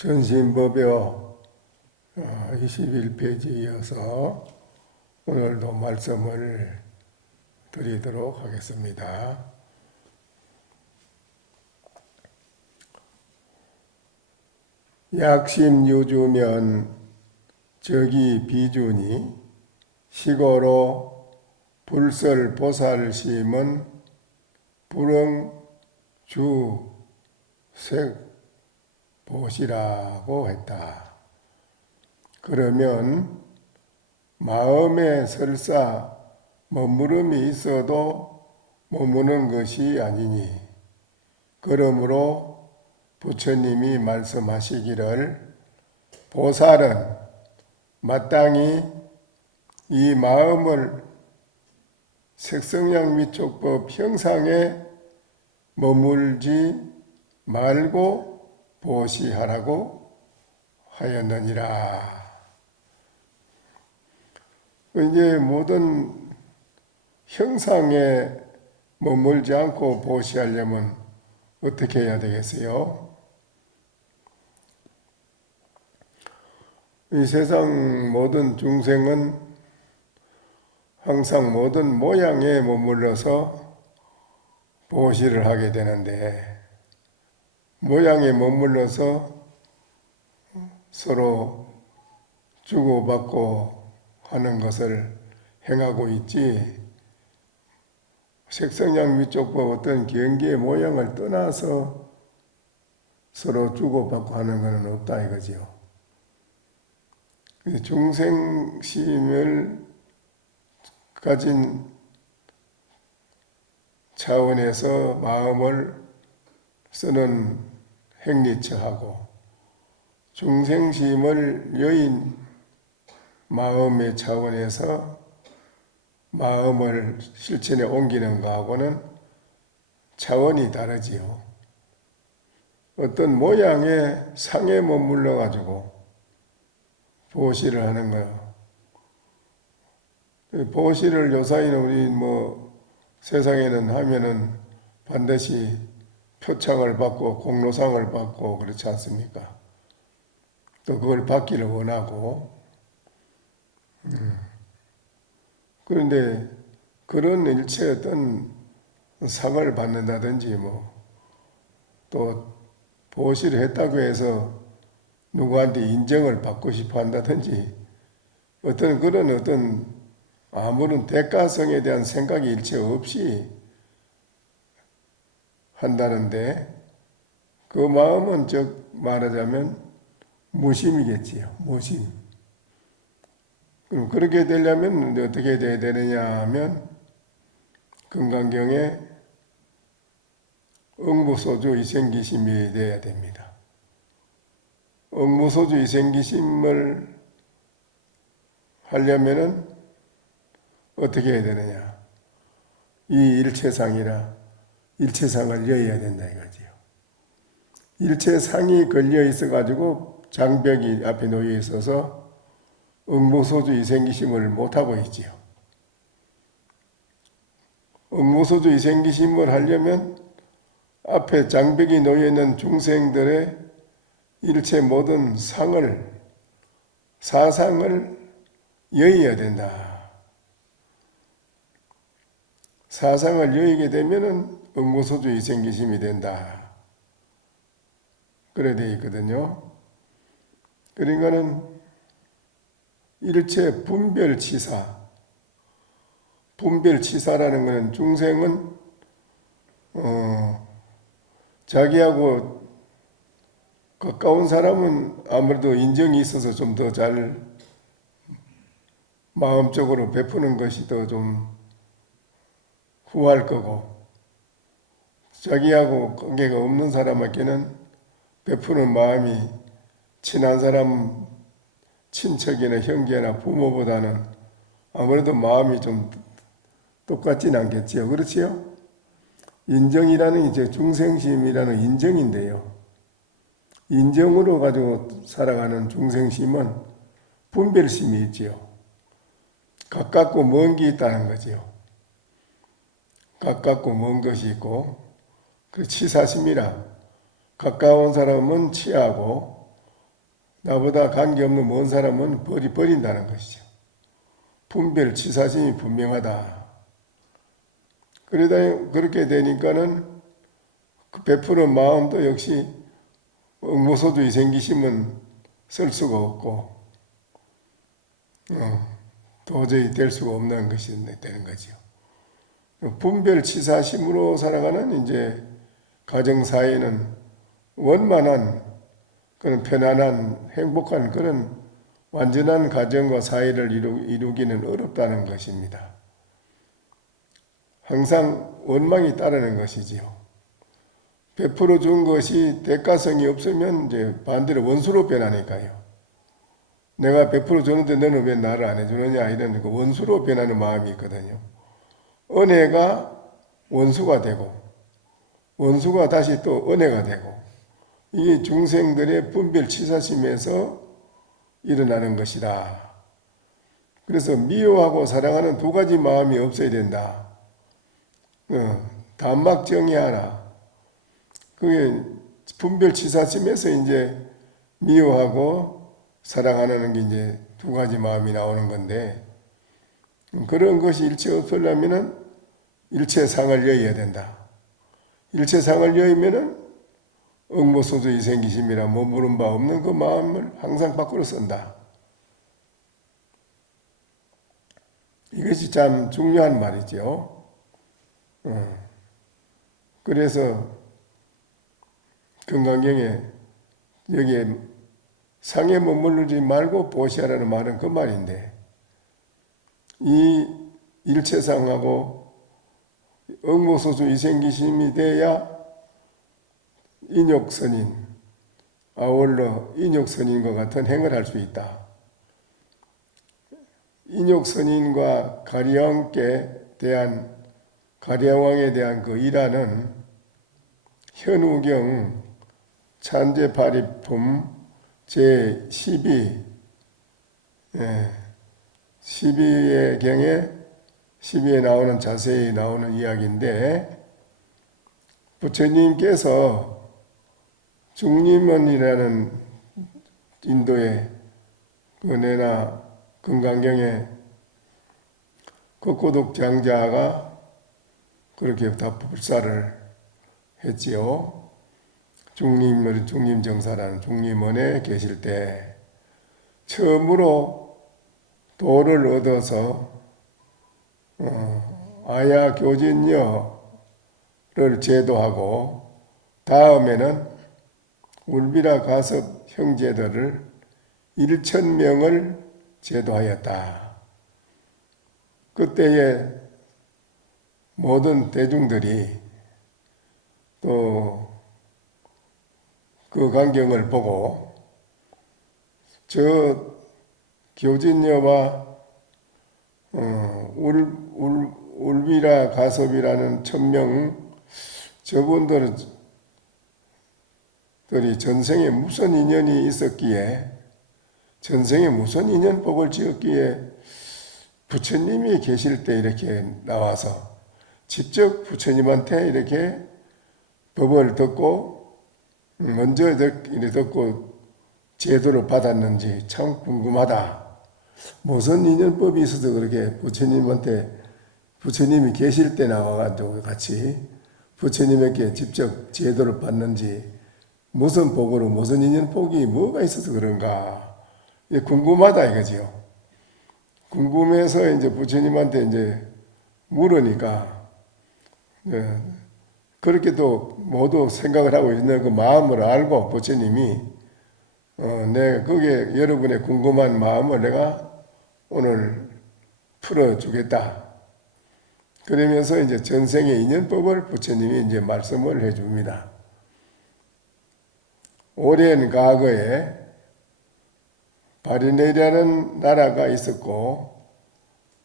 전신법요 21페이지에 이어서 오늘도 말씀을 드리도록 하겠습니다. 약심유주면 적이 비주니 시고로 불설보살심은 불응주색보시라고 했다. 그러면 마음에 설사 머무름이 있어도 머무는 것이 아니니, 그러므로 부처님이 말씀하시기를 보살은 마땅히 이 마음을 색성양미촉법 형상에 머물지 말고 보시하라고 하였느니라. 이제 모든 형상에 머물지 않고 보시하려면 어떻게 해야 되겠어요? 이 세상 모든 중생은 항상 모든 모양에 머물러서 보시를 하게 되는데, 모양에 머물러서 서로 주고받고 하는 것을 행하고 있지, 색성양미촉법 어떤 경계의 모양을 떠나서 서로 주고받고 하는 것은 없다 이거지요. 중생심을 가진 차원에서 마음을 쓰는 행리처하고, 중생심을 여인 마음의 차원에서 마음을 실천에 옮기는 것하고는 차원이 다르지요. 어떤 모양의 상에 머물러 가지고 보시를 하는 거예요. 보시를 요사이는 우리 세상에는 하면은 반드시 표창을 받고 공로상을 받고 그렇지 않습니까? 또 그걸 받기를 원하고, 그런데 그런 일체 어떤 상을 받는다든지 또 보시를 했다고 해서 누구한테 인정을 받고 싶어 한다든지 어떤 아무런 대가성에 대한 생각이 일체 없이 한다는데, 그 마음은 즉 말하자면 무심이겠지요. 무심. 그럼 그렇게 되려면 어떻게 돼야 되느냐 하면 금강경에 응무소주 이생기심이 돼야 됩니다. 응무소주 이생기심을 하려면은 어떻게 해야 되느냐? 이 일체상이라 일체상을 여어야 된다 이거지요. 일체상이 걸려 있어가지고 장벽이 앞에 놓여 있어서 응무소주 이생기심을 못하고 있지요. 응무소주 이생기심을 하려면 앞에 장벽이 놓여있는 중생들의 일체 모든 사상을 여의어야 된다. 사상을 여의게 되면은 응무소주 이생기심이 된다. 그래 되어 있거든요. 그러니까는 일체 분별치사라는 것은 중생은 자기하고 가까운 사람은 아무래도 인정이 있어서 좀 더 잘 마음적으로 베푸는 것이 더 좀 후할 거고, 자기하고 관계가 없는 사람에게는 베푸는 마음이 친한 사람, 친척이나 형제나 부모보다는 아무래도 마음이 좀 똑같진 않겠지요. 그렇지요? 인정이라는 이제 중생심이라는 인정인데요. 인정으로 가지고 살아가는 중생심은 분별심이 있지요. 가깝고 먼 게 있다는 거지요. 가깝고 먼 것이 있고, 그 치사심이라 가까운 사람은 치하고 나보다 관계없는 먼 사람은 버린다는 것이죠. 분별 치사심이 분명하다. 그렇게 되니까는 그 베푸는 마음도 역시 응모소득이 생기시면 쓸 수가 없고 도저히 될 수가 없는 것이 되는 거죠. 분별 치사심으로 살아가는 이제 가정 사이에는 원만한 그런 편안한 행복한 그런 완전한 가정과 사이를 이루기는 어렵다는 것입니다. 항상 원망이 따르는 것이지요. 베풀어 준 것이 대가성이 없으면 이제 반대로 원수로 변하니까요. 내가 베풀어 줬는데 너는 왜 나를 안 해주느냐 이런 그 원수로 변하는 마음이 있거든요. 은혜가 원수가 되고 원수가 다시 또 은혜가 되고 이게 중생들의 분별 치사심에서 일어나는 것이다. 그래서 미워하고 사랑하는 두 가지 마음이 없어야 된다. 단막 정의하라. 그게 분별 치사심에서 이제 미워하고 사랑하는 게 이제 두 가지 마음이 나오는 건데 그런 것이 일체 없으려면은 일체상을 여의야 된다. 일체상을 여의면은 응모소득이 생기심이라 머무른 바 없는 그 마음을 항상 밖으로 쓴다. 이것이 참 중요한 말이죠. 그래서 금강경에 여기에 상에 머무르지 말고 보시하라는 말은 그 말인데 이 일체상하고 응모소득이 생기심이 돼야 인욕선인, 아울러 인욕선인과 같은 행을 할 수 있다. 인욕선인과 가리왕께 대한 가리왕에 대한 그 일화는 현우경 찬제파리품 제12 12의 경에 12에 나오는 자세히 나오는 이야기인데 부처님께서 중림원이라는 인도의 은혜나 금강경의 kok고독 장자가 그렇게 다 불사를 했지요. 중림정사라는 중림원에 계실 때 처음으로 도를 얻어서 아야 교진녀를 제도하고 다음에는 울비라 가섭 형제들을 1,000명을 제도하였다. 그때의 모든 대중들이 또 그 광경을 보고 저 교진녀와 울비라 가섭이라는 1,000명 저분들이 전생에 무슨 인연이 있었기에 전생에 무슨 인연복을 지었기에 부처님이 계실 때 이렇게 나와서 직접 부처님한테 이렇게 법을 듣고 먼저 듣고 제도를 받았는지 참 궁금하다. 무슨 인연법이 있어서 그렇게 부처님이 계실 때 나와가지고 같이 부처님에게 직접 제도를 받는지 무슨 복으로 무슨 인연복이 뭐가 있어서 그런가 궁금하다 이거지요. 궁금해서 이제 부처님한테 이제 물으니까 그렇게 또 모두 생각을 하고 있는 그 마음을 알고 부처님이 내가 그게 여러분의 궁금한 마음을 내가 오늘 풀어주겠다. 그러면서 이제 전생의 인연법을 부처님이 이제 말씀을 해줍니다. 오랜 과거에 바리네이라는 나라가 있었고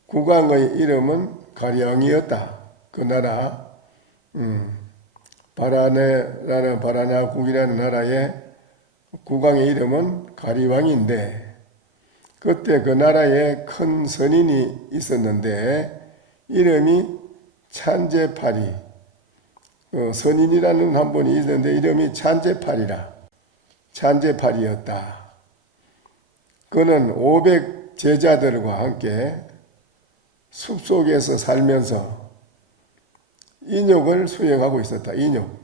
국왕의 이름은 가량이었다. 그 나라 바라나국이라는 나라의 국왕의 이름은 가리왕인데 그때 그 나라에 큰 선인이 있었는데 이름이 찬제파리 선인이라는 한 분이 있었는데 이름이 찬제파리였다. 그는 500 제자들과 함께 숲속에서 살면서 인욕을 수행하고 있었다. 인욕.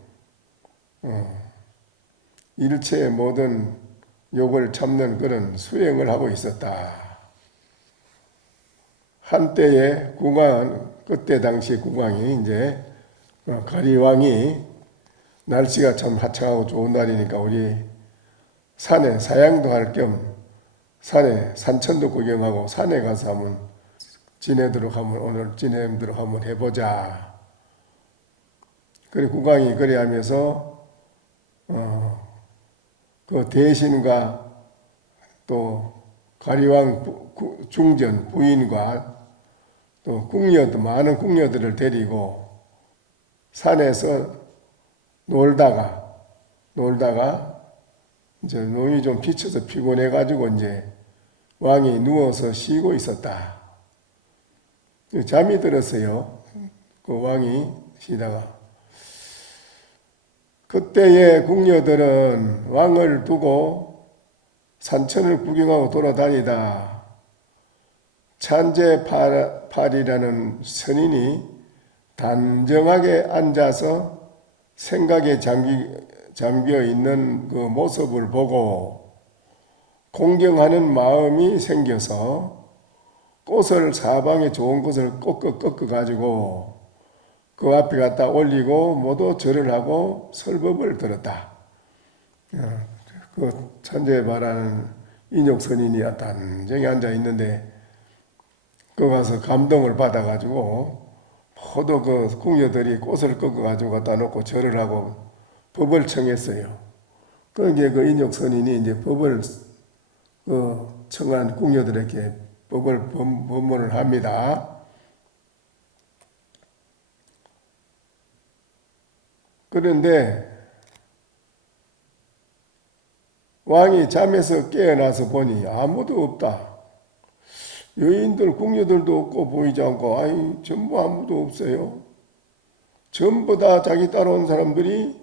일체의 모든 욕을 참는 그런 수행을 하고 있었다. 한때의 국왕, 그때 당시 국왕이 이제 가리왕이 날씨가 참 화창하고 좋은 날이니까 우리 산에 사양도 할 겸 산에 산천도 구경하고 산에 가서 한번 오늘 지내도록 한번 해보자. 그래 국왕이 그래 하면서 그 대신과 또 가리왕 중전 부인과 또 많은 궁녀들을 데리고 산에서 놀다가 이제 눈이 좀 비쳐서 피곤해가지고 이제 왕이 누워서 쉬고 있었다. 잠이 들었어요. 그 왕이 쉬다가. 그때의 궁녀들은 왕을 두고 산천을 구경하고 돌아다니다 찬제팔이라는 선인이 단정하게 앉아서 생각에 잠겨 있는 그 모습을 보고 공경하는 마음이 생겨서 꽃을 사방에 좋은 꽃을 꺾어 가지고 그 앞에 갖다 올리고 모두 절을 하고 설법을 들었다. 그 찬제바라는 인욕선인이 단정히 앉아 있는데 그 가서 감동을 받아가지고 모두 그 궁녀들이 꽃을 꺾어가지고 갖다 놓고 절을 하고 법을 청했어요. 그게 그 인욕선인이 이제 법을 청한 궁녀들에게 법을 법문을 합니다. 그런데 왕이 잠에서 깨어나서 보니 아무도 없다. 여인들, 궁녀들도 없고 보이지 않고, 전부 아무도 없어요. 전부 다 자기 따라온 사람들이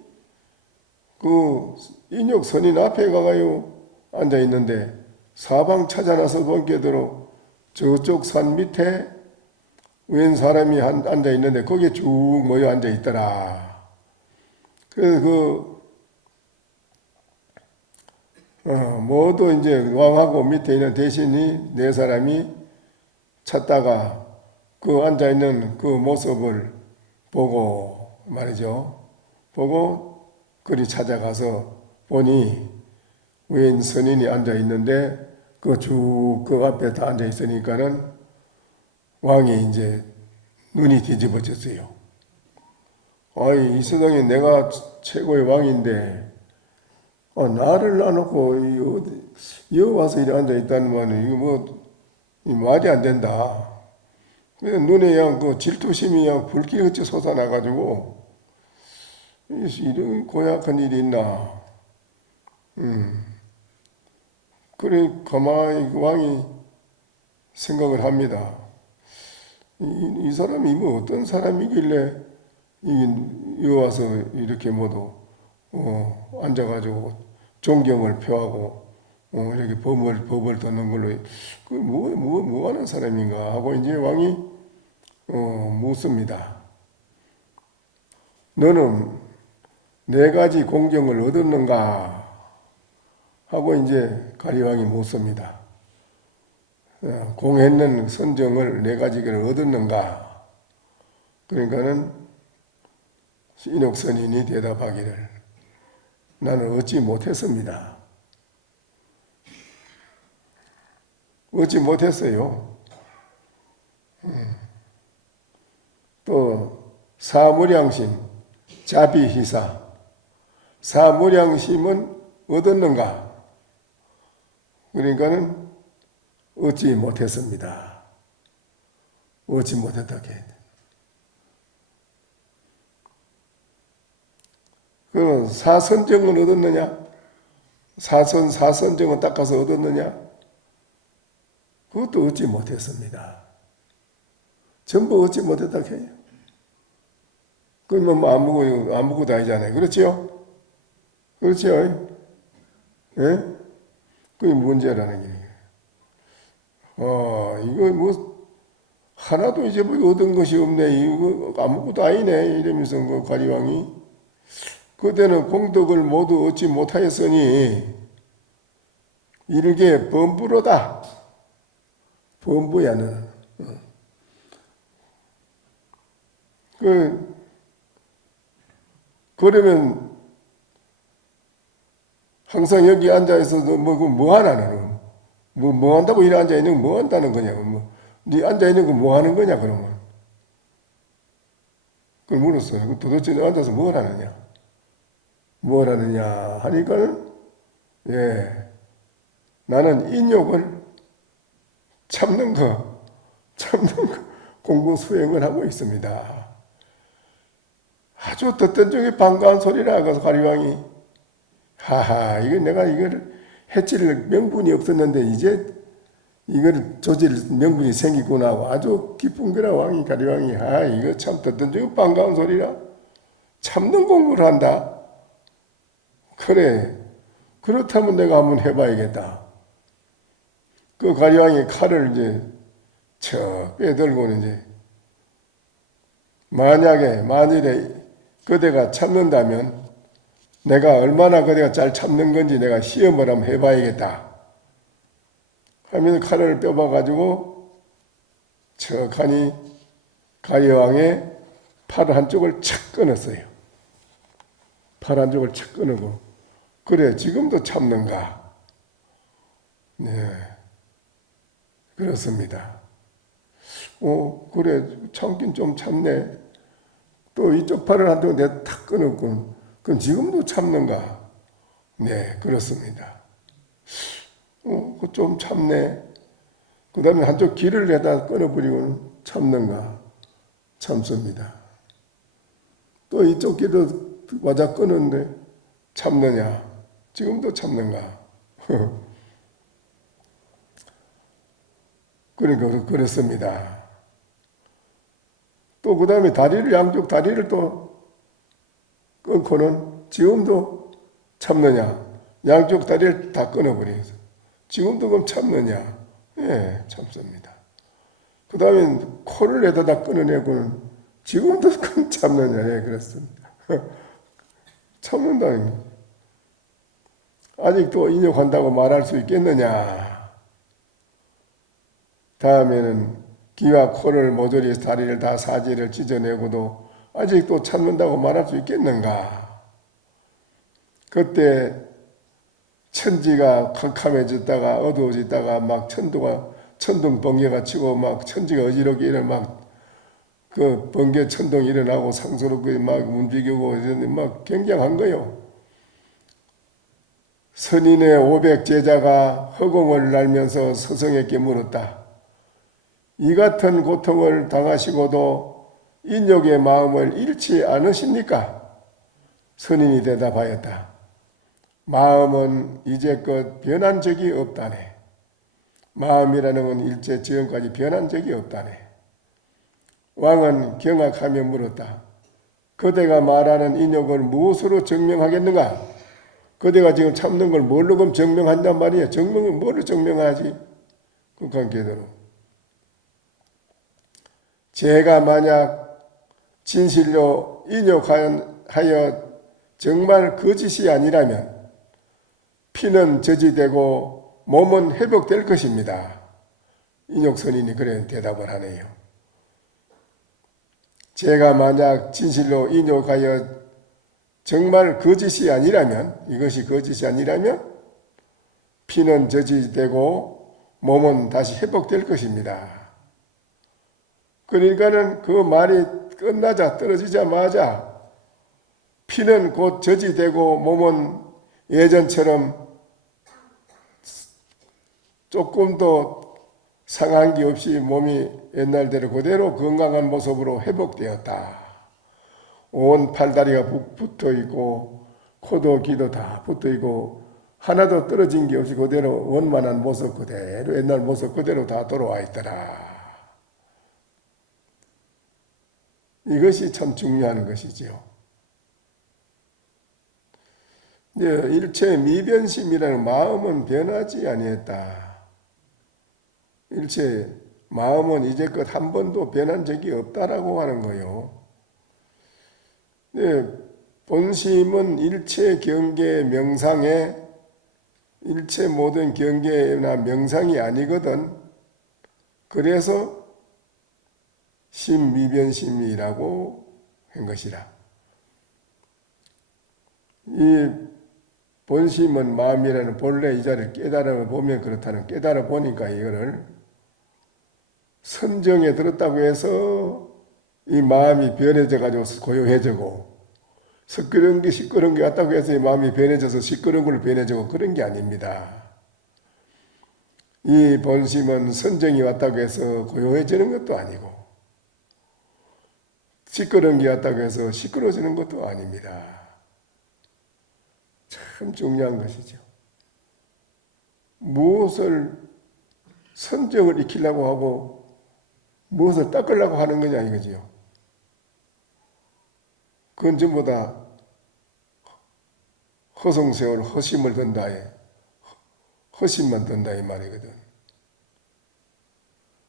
그 인욕선인 앞에 가가요 앉아 있는데 사방 찾아나서 본게대로 저쪽 산 밑에 웬 사람이 앉아 있는데 거기에 쭉 모여 앉아 있더라. 그래서 모두 이제 왕하고 밑에 있는 대신이 네 사람이 찾다가 그 앉아있는 그 모습을 보고 말이죠. 보고 그리 찾아가서 보니 웬 선인이 앉아있는데 그 앞에 다 앉아있으니까는 왕이 이제 눈이 뒤집어졌어요. 이 세상에 내가 최고의 왕인데 나를 놔놓고 여기 와서 이리 앉아있다는 말은 이거 뭐 말이 안 된다. 눈에 그냥 그 질투심이 그냥 불길같이 솟아나가지고 이런 고약한 일이 있나. 그래 가만히 왕이 생각을 합니다. 이 사람이 뭐 어떤 사람이길래 여기 와서 이렇게 모두 앉아가지고 존경을 표하고 이렇게 법을 듣는 걸로 뭐 하는 사람인가 하고 이제 왕이 묻습니다. 너는 네 가지 공경을 얻었는가 하고 이제 가리왕이 묻습니다. 공했는 선정을 네 가지를 얻었는가? 그러니까는 인욕선인이 대답하기를 나는 얻지 못했습니다. 얻지 못했어요. 또 사무량심, 자비희사. 사무량심은 얻었는가? 그러니까는 얻지 못했습니다. 얻지 못했다. 그럼 사선정은 얻었느냐? 사선정은 닦아서 얻었느냐? 그것도 얻지 못했습니다. 전부 얻지 못했다 해요. 그러면 뭐 아무것도 아니잖아요. 그렇지요? 그렇지요? 예? 그게 문제라는 게. 이거 뭐 하나도 이제 뭐 얻은 것이 없네. 이거 아무것도 아니네. 이러면서 그 가리왕이 그대는 공덕을 모두 얻지 못하였으니 이르게 범부로다. 범부야 너는. 그러면 항상 여기 앉아있어도 뭐 하나 너는? 뭐 한다고 이래 앉아있는 거 뭐 한다는 거냐? 네 앉아있는 거 뭐 하는 거냐 그러면? 그걸 물었어요. 도대체 너 앉아서 뭘 하느냐? 뭘 하느냐 하니까는 나는 인욕을 참는 거 공부 수행을 하고 있습니다. 아주 듣던 중에 반가운 소리라 그래서 가리왕이 하하 내가 이걸 해칠 명분이 없었는데 이제 이걸 조질 명분이 생기구나 하고 아주 기쁜 거라 가리왕이 이거 참 듣던 중에 반가운 소리라 참는 공부를 한다. 그래 그렇다면 내가 한번 해봐야겠다. 그 가리왕이 칼을 이제 척 빼들고는 이제 만일에 그대가 참는다면 내가 얼마나 그대가 잘 참는 건지 내가 시험을 한번 해봐야겠다 하면서 칼을 빼봐가지고 척하니 가리왕의 팔 한쪽을 착 끊었어요. 팔 한쪽을 착 끊고 그래 지금도 참는가? 네 그렇습니다. 그래 참긴 좀 참네. 또 이쪽 팔을 한쪽 내가 탁 끊었군. 그럼 지금도 참는가? 네 그렇습니다. 좀 참네. 그 다음에 한쪽 귀를 내다 끊어버리고는 참는가? 참습니다. 또 이쪽 귀도 맞아 끊었는데 참느냐? 지금도 참는가? 그러니까 그렇습니다. 또 그 다음에 양쪽 다리를 또 끊고는 지금도 참느냐? 양쪽 다리를 다 끊어버려서 지금도 그럼 참느냐? 예, 참습니다. 그 다음에 코를 내다 끊어내고는 지금도 그럼 참느냐? 예, 그렇습니다. 참는다. 아직도 인욕한다고 말할 수 있겠느냐? 다음에는 귀와 코를 모조리 다리를 다 사지를 찢어내고도 아직도 참는다고 말할 수 있겠는가? 그때 천지가 캄캄해졌다가 어두워졌다가 막 천둥 번개가 치고 막 천지가 어지럽게 일어나 그 번개 천둥이 일어나고 상스럽게 막 움직이고 막 굉장한 거요. 선인의 500제자가 허공을 날면서 스승에게 물었다. 이 같은 고통을 당하시고도 인욕의 마음을 잃지 않으십니까? 선인이 대답하였다. 마음은 이제껏 변한 적이 없다네. 마음이라는 건 일제 지금까지 변한 적이 없다네. 왕은 경악하며 물었다. 그대가 말하는 인욕을 무엇으로 증명하겠는가? 그대가 지금 참는 걸 뭘로 그럼 증명한단 말이야? 증명을 뭘로 증명하지? 그 관계대로. 제가 만약 진실로 인욕하여 정말 거짓이 아니라면 피는 저지되고 몸은 회복될 것입니다. 인욕선인이 그런 대답을 하네요. 제가 만약 진실로 인욕하여 정말 거짓이 아니라면 이것이 거짓이 아니라면 피는 저지되고 몸은 다시 회복될 것입니다. 그러니까는 그 말이 떨어지자마자 피는 곧 저지되고 몸은 예전처럼 조금도 상한 게 없이 몸이 옛날대로 그대로 건강한 모습으로 회복되었다. 온 팔다리가 붙어 있고 코도 귀도 다 붙어 있고 하나도 떨어진 게 없이 그대로 원만한 모습 그대로 옛날 모습 그대로 다 돌아와 있더라. 이것이 참 중요한 것이지요. 일체 미변심이라는 마음은 변하지 아니했다. 일체 마음은 이제껏 한 번도 변한 적이 없다라고 하는 거요. 네, 본심은 일체 경계 명상에 일체 모든 경계나 명상이 아니거든. 그래서 심미변심이라고 한 것이라. 이 본심은 마음이라는 본래 이 자리를 깨달아 보면 그렇다는, 깨달아 보니까 이거를 선정에 들었다고 해서 이 마음이 변해져 가지고 고요해지고, 시끄러운 게 왔다고 해서 이 마음이 변해져서 시끄러운 걸로 변해지고 그런 게 아닙니다. 이 본심은 선정이 왔다고 해서 고요해지는 것도 아니고, 시끄러운 게 왔다고 해서 시끄러워지는 것도 아닙니다. 참 중요한 것이죠. 무엇을 선정을 익히려고 하고 무엇을 닦으려고 하는 거냐 이거지요. 그건 전부 다 허송세월 허심을 든다에 허심만 든다 이 말이거든.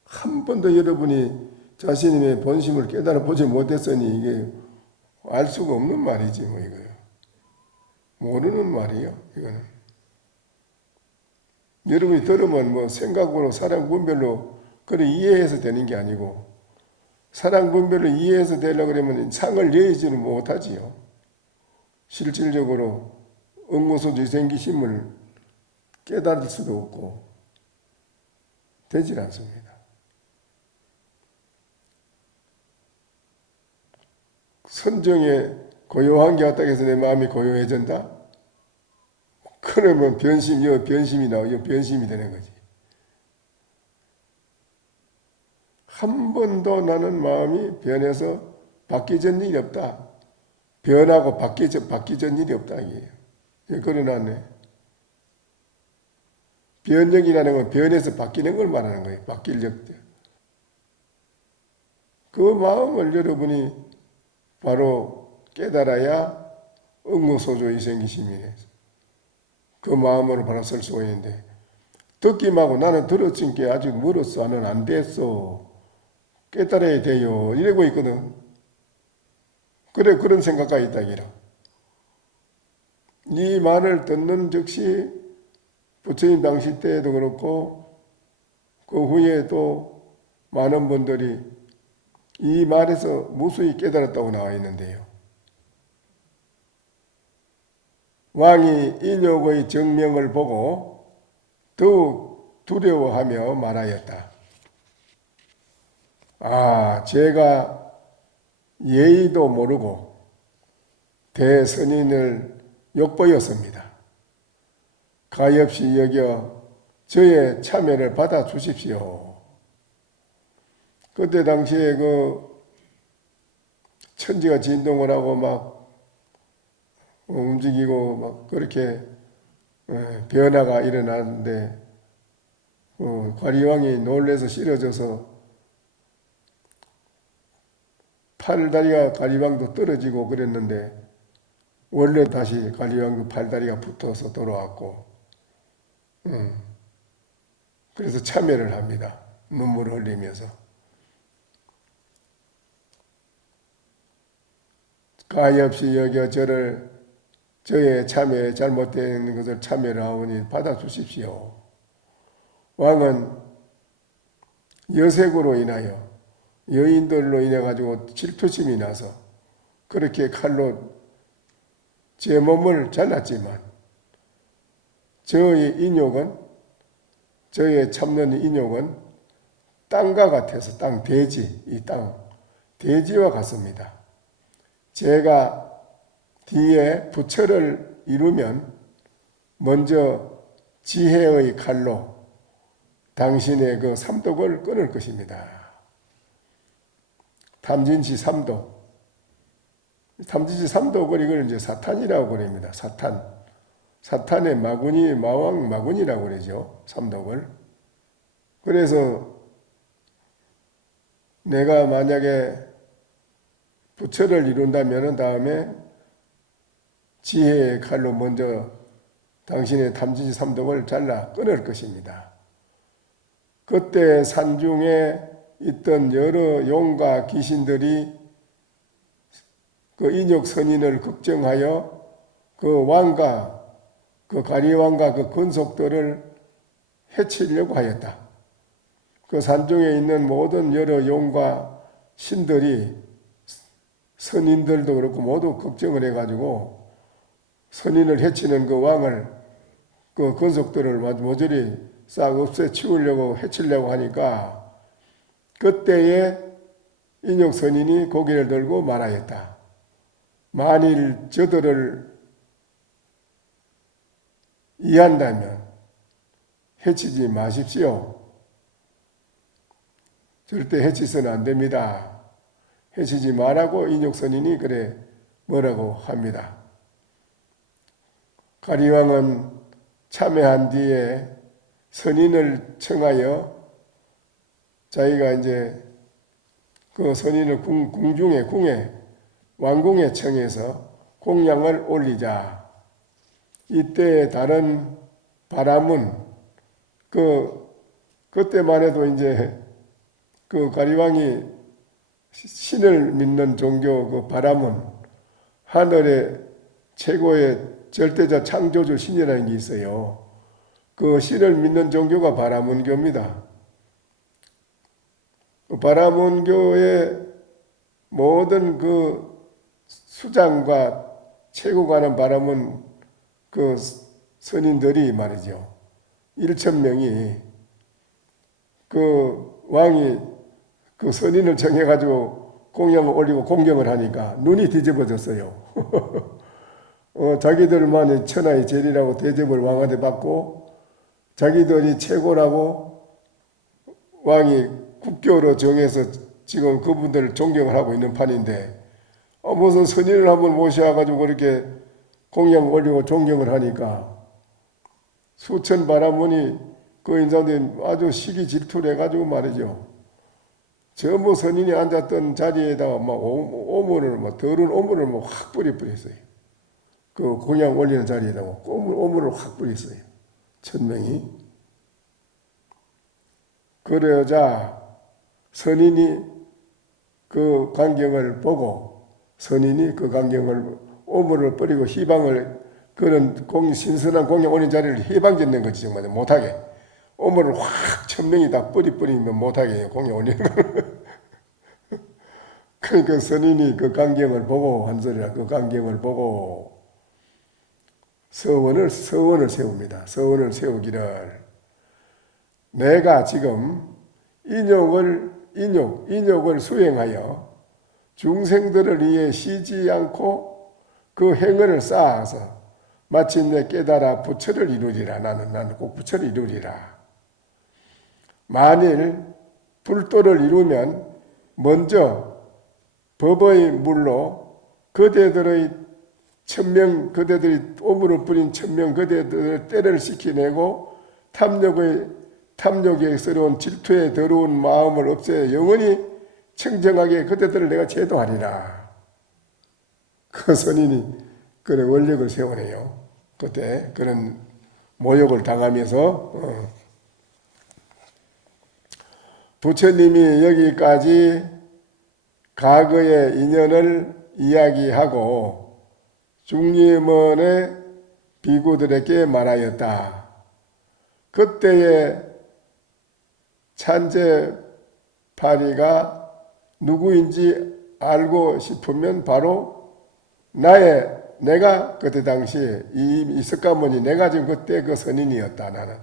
한 번도 여러분이 자신의 본심을 깨달아 보지 못했으니 이게 알 수가 없는 말이지 뭐 이거요. 모르는 말이요 이거는. 여러분이 들으면 뭐 생각으로 사람 분별로 그래 이해해서 되는 게 아니고, 사람 분별로 이해해서 되려고 그러면 상을 여의지는 못하지요. 실질적으로 응고소지 생기심을 깨달을 수도 없고 되질 않습니다. 선정에 고요한 게 왔다고 해서 내 마음이 고요해진다? 그러면 변심이 나오고 변심이 되는 거지. 한 번도 나는 마음이 변해서 바뀌던 일이 없다. 변하고 바뀌던 일이 없다. 이게 그러나네. 변력이라는 건 변해서 바뀌는 걸 말하는 거예요. 바뀔 역들. 그 마음을 여러분이 바로 깨달아야 응고소조의 생기심이네. 그 마음으로 바로 설 수가 있는데, 듣기만 하고 나는 들었은 게 아직 멀었어. 나는 안 됐어. 깨달아야 돼요. 이러고 있거든. 그래, 그런 생각가 있다기라. 이 말을 듣는 즉시 부처님 당시 때에도 그렇고 그 후에 또 많은 분들이 이 말에서 무수히 깨달았다고 나와 있는데요. 왕이 인욕의 정명을 보고 더욱 두려워하며 말하였다. 아, 제가 예의도 모르고 대선인을 욕보였습니다. 가엾이 여겨 저의 참여를 받아 주십시오. 그때 당시에 그 천지가 진동을 하고 막 움직이고 막 그렇게 변화가 일어나는데 관리왕이 놀래서 쓰러져서 팔다리가 관리왕도 떨어지고 그랬는데 원래 다시 관리왕 팔다리가 붙어서 돌아왔고 그래서 참여를 합니다. 눈물을 흘리면서. 가엾이 여겨 저의 참여에 잘못된 것을 참여를 하오니 받아주십시오. 왕은 여색으로 인하여 여인들로 인해 가지고 질투심이 나서 그렇게 칼로 제 몸을 잘랐지만 저의 인욕은, 저의 참는 인욕은 땅과 같아서 돼지, 이 돼지와 같습니다. 제가 뒤에 부처를 이루면 먼저 지혜의 칼로 당신의 그 삼독을 끊을 것입니다. 탐진치 삼독. 탐진치 삼독을 이걸 이제 사탄이라고 그럽니다. 사탄의 마왕 마군이라고 그러죠. 삼독을. 그래서 내가 만약에 부처를 이룬다면 다음에 지혜의 칼로 먼저 당신의 탐진치 삼독을 잘라 끊을 것입니다. 그때 산중에 있던 여러 용과 귀신들이 그 인욕 선인을 걱정하여 그 왕과 그 가리왕과 그 권속들을 해치려고 하였다. 그 산중에 있는 모든 여러 용과 신들이 선인들도 그렇고 모두 걱정을 해가지고 선인을 해치는 그 왕을 그 권속들을 모조리 싹 없애치우려고 해치려고 하니까 그때에 인욕 선인이 고개를 들고 말하였다. 만일 저들을 이해한다면 해치지 마십시오. 절대 해치서는 안 됩니다. 해치지 말라고 인욕 선인이 그래 뭐라고 합니다. 가리왕은 참회한 뒤에 선인을 청하여 자기가 이제 그 선인을 궁에 왕궁에 청해서 공양을 올리자. 이때 다른 바람은 그때만 해도 이제 그 가리왕이 신을 믿는 종교 그 바람은 하늘의 최고의 절대자 창조주 신이라는 게 있어요. 그 신을 믿는 종교가 바라문교입니다. 바라문교의 모든 그 수장과 최고가는 바람은 그 선인들이 말이죠. 1,000명이 그 왕이 그 선인을 정해가지고 공양을 올리고 공경을 하니까 눈이 뒤집어졌어요. 자기들만이 천하의 제일이라고 대접을 왕한테 받고 자기들이 최고라고 왕이 국교로 정해서 지금 그분들을 존경을 하고 있는 판인데 무슨 선인을 한번 모셔가지고 그렇게 공양을 올리고 존경을 하니까 수천 바라문이 그 인사들이 아주 시기 질투를 해가지고 말이죠. 전부 선인이 앉았던 자리에다가 막 더러운 오물을 확 뿌렸어요. 그 공양 올리는 자리에다가 오물을 확 뿌렸어요. 1,000명이. 그러자 선인이 그 광경을 보고 선인이 그 광경을 오물을 뿌리고 희방을 그런 신선한 공양 올린 자리를 희방짓는 거지 정말 못하게. 오물을 확 1,000명이 다 뿌리면 못하게 해요. 공양 올리는 걸. 그러니까 선인이 그 광경을 보고 한 소리라 그 광경을 보고 서원을 세웁니다. 서원을 세우기를 내가 지금 인욕을 수행하여 중생들을 위해 쉬지 않고 그 행을 쌓아서 마침내 깨달아 부처를 이루리라. 나는 꼭 부처를 이루리라. 만일 불도를 이루면 먼저 법의 물로 그대들의 1,000명 그대들이 오물을 뿌린 1,000명 그대들을 때를 씻겨내고 탐욕에 서러운 질투에 더러운 마음을 없애 영원히 청정하게 그대들을 내가 제도하리라. 그 선인이 그래 원력을 세우네요. 그때 그런 모욕을 당하면서 부처님이 여기까지 과거의 인연을 이야기하고 중림원의 비구들에게 말하였다. 그때의 찬제파리가 누구인지 알고 싶으면 바로 내가 그때 당시에 이 석가모니 내가 지금 그때 그 선인이었다. 나는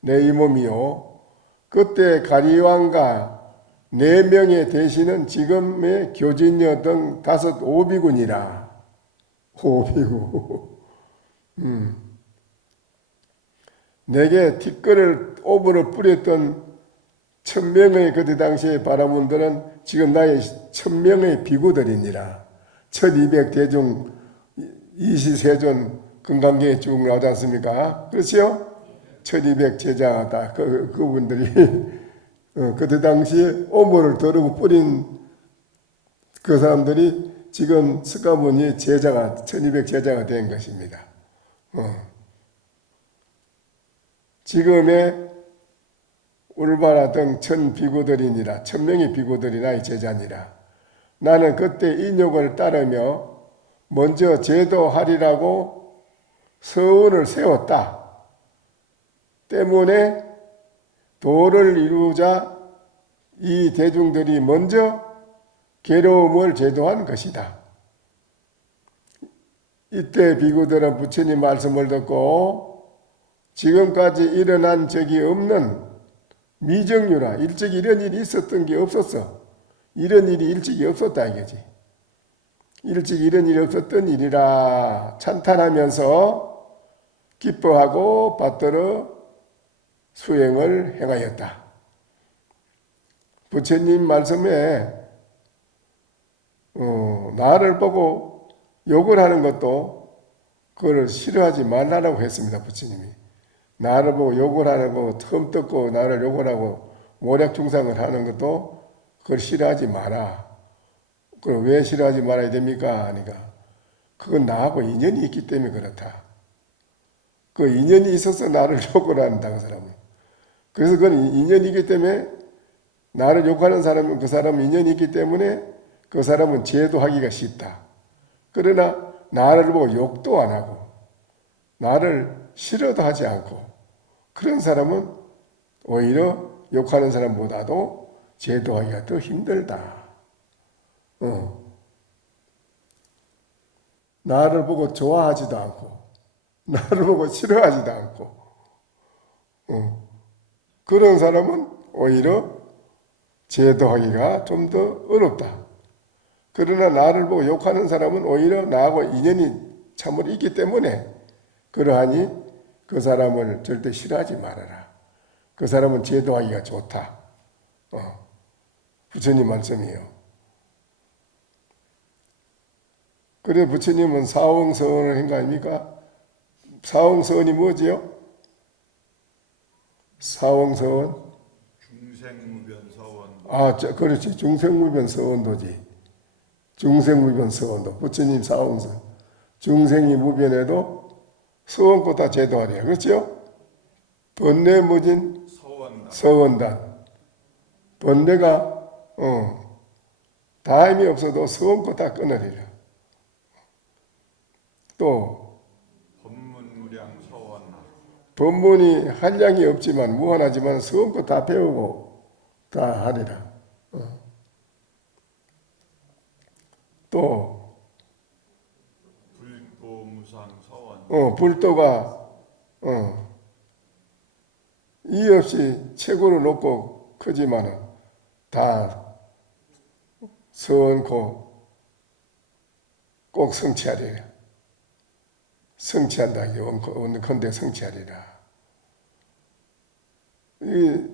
내 이 몸이요. 그때 가리왕과 4명의 대신은 지금의 교진여 등 5 오비군이라. 오비구. 내게 티끌을 오물을 뿌렸던 1,000명의 그때 당시의 바라문들은 지금 나의 1,000명의 비구들이니라. 1200대중 이시세존 금강경에 쭉 나오지 않습니까? 그렇지요? 1200 제자다. 그분들이 그때 당시에 오물을 더러고 뿌린 그 사람들이 지금 석가모니 제자가 1200 제자가 된 것입니다. 지금의 울바나 등 천 비구들이니라. 1000명의 비구들이 나의 제자니라. 나는 그때 인욕을 따르며 먼저 제도하리라고 서원을 세웠다. 때문에 도를 이루자 이 대중들이 먼저 괴로움을 제도한 것이다. 이때 비구들은 부처님 말씀을 듣고 지금까지 일어난 적이 없는 미정유라. 일찍 이런 일이 있었던 게 없었어. 이런 일이 일찍이 없었다 이거지. 일찍 이런 일이 없었던 일이라 찬탄하면서 기뻐하고 받들어 수행을 행하였다. 부처님 말씀에 나를 보고 욕을 하는 것도 그걸 싫어하지 말라고 했습니다. 부처님이. 나를 보고 욕을 하고 흠뜯고 나를 욕을 하고 모략중상을 하는 것도 그걸 싫어하지 마라. 그걸 왜 싫어하지 말아야 됩니까? 하니까 그건 나하고 인연이 있기 때문에 그렇다. 그 인연이 있어서 나를 욕을 한다. 그 사람은. 그래서 그건 인연이기 때문에 나를 욕하는 사람은 그 사람은 인연이 있기 때문에 그 사람은 제도하기가 쉽다. 그러나 나를 보고 욕도 안 하고 나를 싫어도 하지 않고 그런 사람은 오히려 욕하는 사람보다도 제도하기가 더 힘들다. 나를 보고 좋아하지도 않고 나를 보고 싫어하지도 않고 그런 사람은 오히려 제도하기가 좀 더 어렵다. 그러나 나를 보고 욕하는 사람은 오히려 나하고 인연이 참으로 있기 때문에 그러하니 그 사람을 절대 싫어하지 말아라. 그 사람은 제도하기가 좋다. 부처님 말씀이에요. 그래 부처님은 사홍서원을 한 거 아닙니까? 사홍서원이 뭐지요? 사홍서원? 중생무변서원. 그렇지. 중생무변서원도지. 중생무변서원도. 부처님 사홍서원. 중생이 무변해도 서원고 다 제도하래요. 그렇죠? 번뇌무진 서원단. 번뇌가 다임이 없어도 서원고 다 끊으리라. 또 법문이 한량이 없지만 무한하지만 서원고 다 배우고 다 하리라. 또 불도가 이 없이 최고로 높고 크지만은 다 서원고 꼭 성취하리라. 성취한다. 원컨대 성취하리라. 이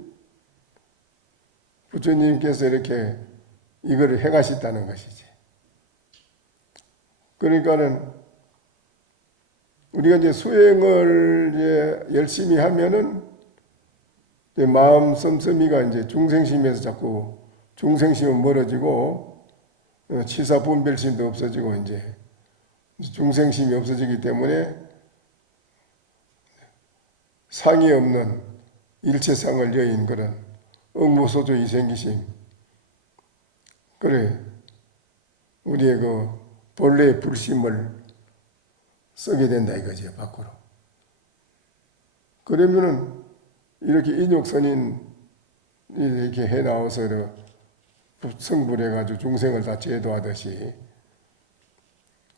부처님께서 이렇게 이거를 행하셨다는 것이지. 그러니까는 우리가 이제 수행을 이제 열심히 하면은 이제 마음 씀씀이가 이제 중생심에서 자꾸 중생심은 멀어지고 치사 분별심도 없어지고 이제 중생심이 없어지기 때문에 상이 없는 일체상을 여인 그런 응무소조이 생기심. 그래 우리의 그 본래의 불심을 쓰게 된다 이거지 밖으로. 그러면은 이렇게 인욕선인 이렇게 해 나와서 성불해가지고 중생을 다 제도하듯이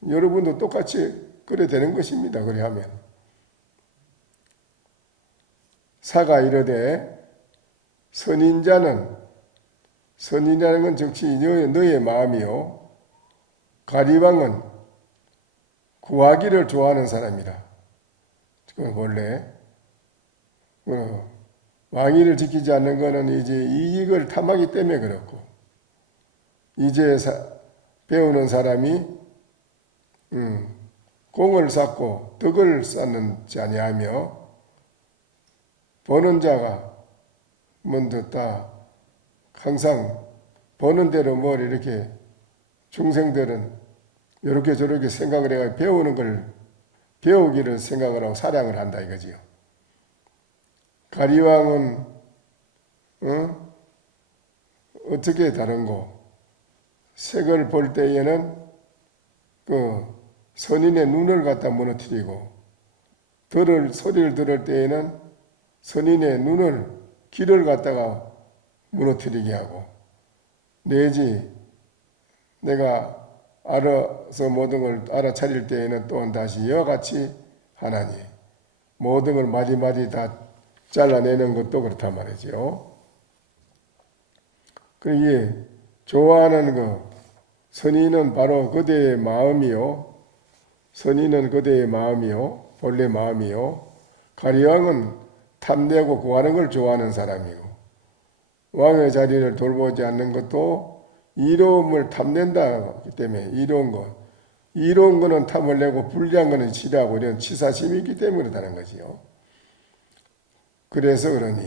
여러분도 똑같이 그래 되는 것입니다. 그래 하면 사가 이르되 선인자는 선인이라는 건 즉시 너의 마음이요 가리왕은 구하기를 좋아하는 사람이다. 그건 원래 왕위를 지키지 않는 것은 이제 이익을 탐하기 때문에 그렇고 이제 배우는 사람이 공을 쌓고 덕을 쌓는지 아니하며 버는 자가 먼저 다 항상 버는 대로 뭘 이렇게 중생들은 이렇게 저렇게 생각을 해가 배우는 걸 배우기를 생각을 하고 사량을 한다 이거지요. 가리왕은 어? 어떻게 다른고? 색을 볼 때에는 그 선인의 눈을 갖다 무너뜨리고, 소리를 들을 때에는 선인의 귀를 갖다가 무너뜨리게 하고, 내지 내가 알아서 모든 걸 알아차릴 때에는 또한 다시 이와 같이 하나니, 모든 걸 마디마디 다 잘라내는 것도 그렇단 말이죠. 그러기에 좋아하는 선인은 바로 그대의 마음이요, 본래 마음이요, 가리왕은 탐내고 구하는 걸 좋아하는 사람이고, 왕의 자리를 돌보지 않는 것도 이로움을 탐낸다기 때문에, 이로운 거는 탐을 내고 불리한 거는 싫어하고 이런 치사심이 있기 때문에 그렇다는 거지요. 그래서 그러니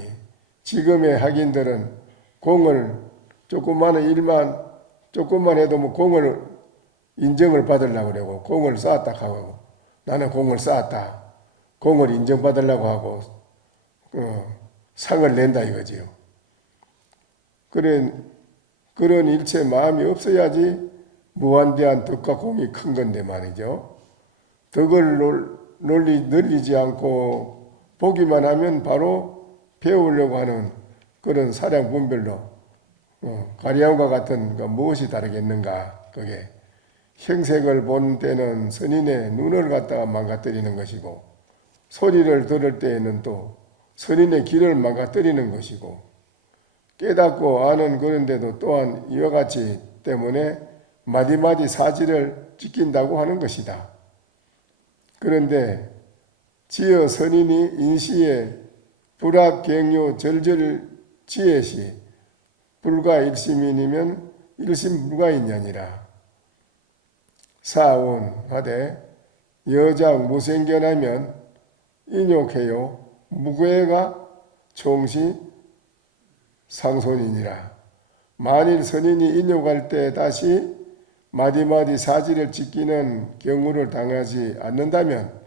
지금의 학인들은 공을 조그마한 일만 조금만 해도 공을 인정을 받으려고 그러고, 공을 쌓았다 하고, 나는 공을 쌓았다, 공을 인정받으려고 하고 상을 낸다 이거지요. 그런 일체 마음이 없어야지 무한대한 덕과 공이 큰 건데 말이죠. 덕을 늘리지 않고 보기만 하면 바로 배우려고 하는 그런 사량 분별로 가리움과 같은 무엇이 다르겠는가. 그게 형색을 본 때는 선인의 눈을 갖다가 망가뜨리는 것이고, 소리를 들을 때에는 또 선인의 귀를 망가뜨리는 것이고, 깨닫고 아는 그런데도 또한 이와 같이 때문에 마디마디 사지를 지킨다고 하는 것이다. 그런데 지어 선인이 인시에 불합경유 절절 지혜시 불가 일심인이면 일심불가이냐니라. 사온 하되 여장 무생견하면 인욕해요 무괴가 총시 상손이니라. 만일 선인이 인욕할 때 다시 마디마디 사지를 지키는 경우를 당하지 않는다면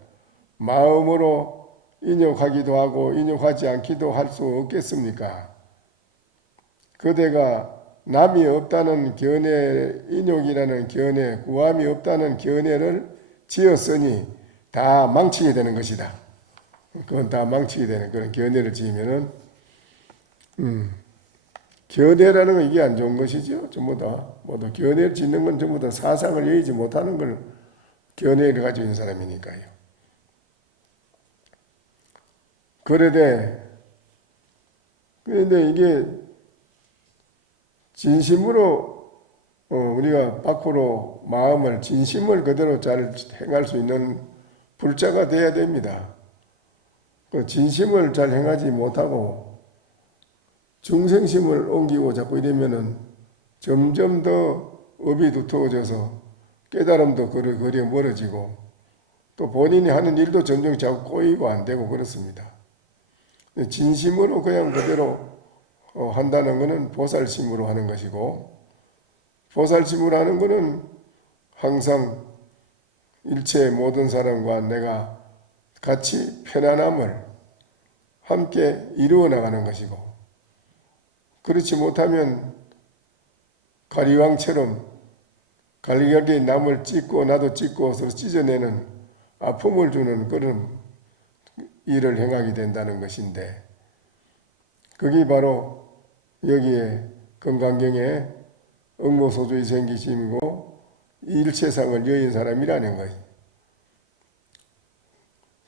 마음으로 인욕하기도 하고 인욕하지 않기도 할 수 없겠습니까? 그대가 남이 없다는 견해, 인욕이라는 견해, 구함이 없다는 견해를 지었으니 다 망치게 되는 것이다. 그건 다 망치게 되는 그런 견해를 지으면은, 견해라는 건 이게 안 좋은 것이죠. 전부 다. 모두 견해를 짓는 건 전부 다 사상을 여의지 못하는 걸 견해를 가지고 있는 사람이니까요. 그런데 이게 진심으로 우리가 밖으로 마음을 진심을 그대로 잘 행할 수 있는 불자가 되어야 됩니다. 그 진심을 잘 행하지 못하고 중생심을 옮기고 자꾸 이러면은 점점 더 업이 두터워져서 깨달음도 거리 멀어지고 또 본인이 하는 일도 점점 자꾸 꼬이고 안 되고 그렇습니다. 진심으로 그냥 그대로 한다는 것은 보살심으로 하는 것이고, 보살심으로 하는 것은 항상 일체 모든 사람과 내가 같이 편안함을 함께 이루어 나가는 것이고, 그렇지 못하면 가리왕처럼 갈기갈기 남을 찢고 나도 찢고 서로 찢어내는 아픔을 주는 그런 일을 행하게 된다는 것인데, 그게 바로 여기에 건강경에 응모소주의 생기심이고 일체상을 여인 사람이라는 거예요.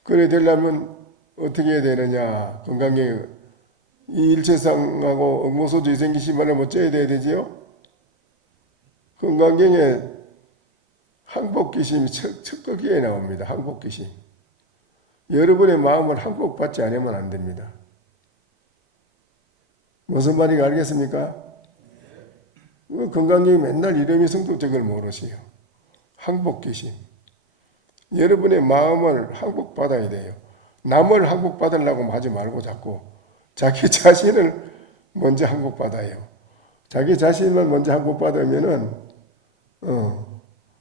그래 되려면 어떻게 해야 되느냐. 건강경에 이 일체상하고 응모소주의 생기심을 어째야 되지요? 건강경에 항복기심이 첫 거기에 나옵니다. 항복기심. 여러분의 마음을 항복받지 않으면 안 됩니다. 무슨 말인지 알겠습니까? 건강경이 맨날 이름이 성도적인 걸 모르시요. 항복기심. 여러분의 마음을 항복받아야 돼요. 남을 항복받으려고 하지 말고 자꾸 자기 자신을 먼저 항복받아요. 자기 자신을 먼저 항복받으면은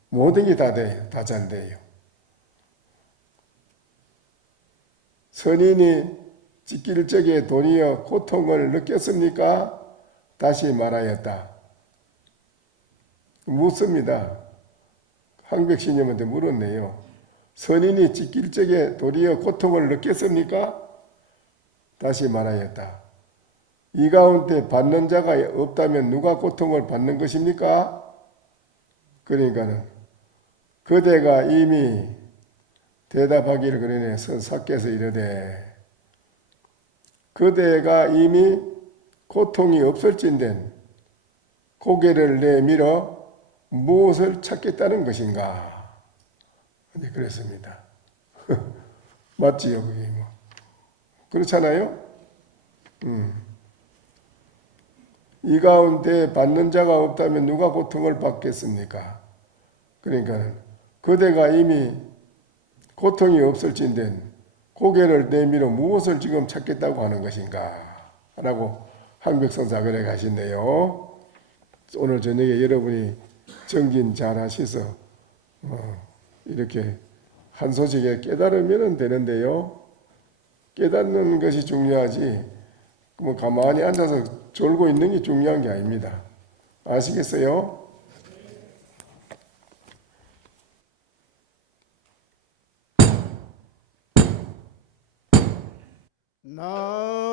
모든 게 다 돼요. 다 잘 돼요. 선인이 찢길 적에 도리어 고통을 느꼈습니까? 다시 말하였다. 묻습니다. 황백신님한테 물었네요. 선인이 찢길 적에 도리어 고통을 느꼈습니까? 다시 말하였다. 이 가운데 받는 자가 없다면 누가 고통을 받는 것입니까? 그러니까는 그대가 이미 대답하기를 그러네. 선사께서 이르되 그대가 이미 고통이 없을진된 고개를 내밀어 무엇을 찾겠다는 것인가? 네, 그랬습니다. 맞지요, 그게 뭐. 그렇잖아요? 이 가운데 받는 자가 없다면 누가 고통을 받겠습니까? 그러니까 그대가 이미 고통이 없을진된 고개를 내밀어 무엇을 지금 찾겠다고 하는 것인가? 라고 한백선사 그래 가신대요. 오늘 저녁에 여러분이 정진 잘 하셔서 이렇게 한 소식에 깨달으면 되는데요. 깨닫는 것이 중요하지 뭐 가만히 앉아서 졸고 있는 게 중요한 게 아닙니다. 아시겠어요? 나